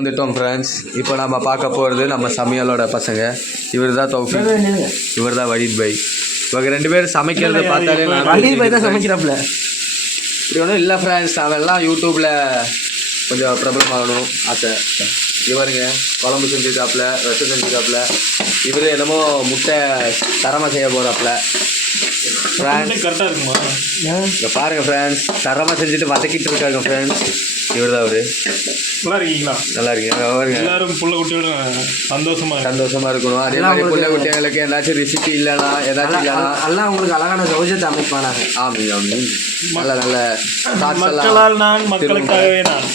வந்துட்டோம் ஃப்ரெண்ட்ஸ். இப்போ நம்ம பார்க்க போகிறது நம்ம சமையலோட பசங்க. இவர் தான் தௌஃபீக், இவர் தான் வலீத் பை. இவங்க ரெண்டு பேரும் சமைக்கிறத பார்த்தாலே வலீத் பை தான் சமைக்கிறாப்புல. இப்படி ஒன்றும் இல்லை ஃப்ரெண்ட்ஸ், அவெல்லாம் யூடியூப்பில் கொஞ்சம் பிரபலமாகணும் ஆசை. இவருங்க குழம்பு செஞ்சுருக்காப்புல, ரசம் செஞ்சுருக்காப்புல. இவர் என்னமோ முட்டை தரமாக செய்ய போகிறாப்புல. ஃப்ரெண்ட்ஸ் கரெக்டாக இருக்குமா? இங்கே பாருங்கள் ஃப்ரெண்ட்ஸ், தரமாக செஞ்சுட்டு வதக்கிட்டு இருக்காங்க ஃப்ரெண்ட்ஸ். இவர் தான் அவரு. நல்லா இருக்கீங்களா? நல்லா இருக்கீங்க. எல்லாரும் புள்ள குட்டியோட சந்தோஷமா இருக்கணும். அதே மாதிரி புள்ள குட்டிகளுக்கு ஏதாச்சும் ரெசிபி இல்லைனா ஏதாச்சும் எல்லாம் உங்களுக்கு அழகான சௌஜத்தை அமைப்பானாங்க. ஆமாம் ஆமாம். நல்ல நல்ல மக்களால் நான் மக்களுக்காகவே நான்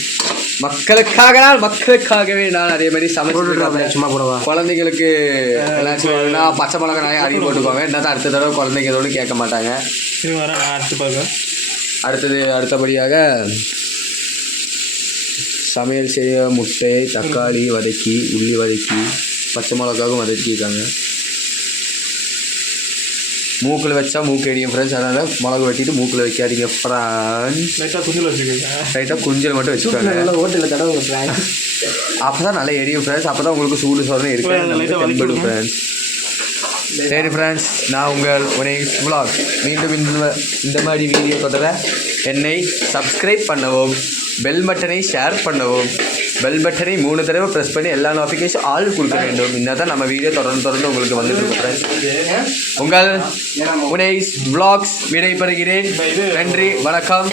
மக்களுக்காகவே நான் அதே மாதிரி சமைச்சு சும்மா போடுவா. குழந்தைங்களுக்கு ஏதாச்சும் பச்சை மிளகா நாயை அடி போட்டுக்குவாங்க. என்ன தான் அடுத்த தடவை குழந்தைங்க எதோடு கேட்க மாட்டாங்க. அடுத்தபடியாக சமையல் செய்ய முட்டை, தக்காளி வதக்கி, உள்ளி வதக்கி, பச்சை மிளகாவும் வதக்கியிருக்காங்க. மூக்கில் வச்சா மூக்கு அடிக்கும் ஃப்ரெண்ட்ஸ். அதனால் மிளகு வெட்டிட்டு மூக்கில் வைக்காதீங்க ஃப்ரெண்ட்ஸ். லைட்டாக குஞ்சல் மட்டும் வச்சுக்கோங்க. ஹோட்டலில் தடவை ஃப்ரெண்ட்ஸ். அப்போ தான் நல்லா எரியும் ஃப்ரெண்ட்ஸ். அப்போ தான் உங்களுக்கு சூடு சோதனை இருக்கு ஃப்ரெண்ட்ஸ். சரி ஃப்ரெண்ட்ஸ், நான் உங்கள் உனேஸ் vlog மீண்டும் இந்த மாதிரி வீடியோ தொடர என்னை சப்ஸ்கிரைப் பண்ணவும், பெல் பட்டனை ஷேர் பண்ணவும், பெல் பட்டனை 3 தடவை ப்ரெஸ் பண்ணி எல்லா நோட்டிஃபிகேஷன் ஆள் கொடுக்க வேண்டும். இன்னும் தான் நம்ம வீடியோ தொடர்ந்து உங்களுக்கு வந்துட்டு இருக்கு ஃப்ரெண்ட்ஸ். உங்கள் உனேஸ் vlogs விடைபெறுகிறேன். நன்றி, வணக்கம்.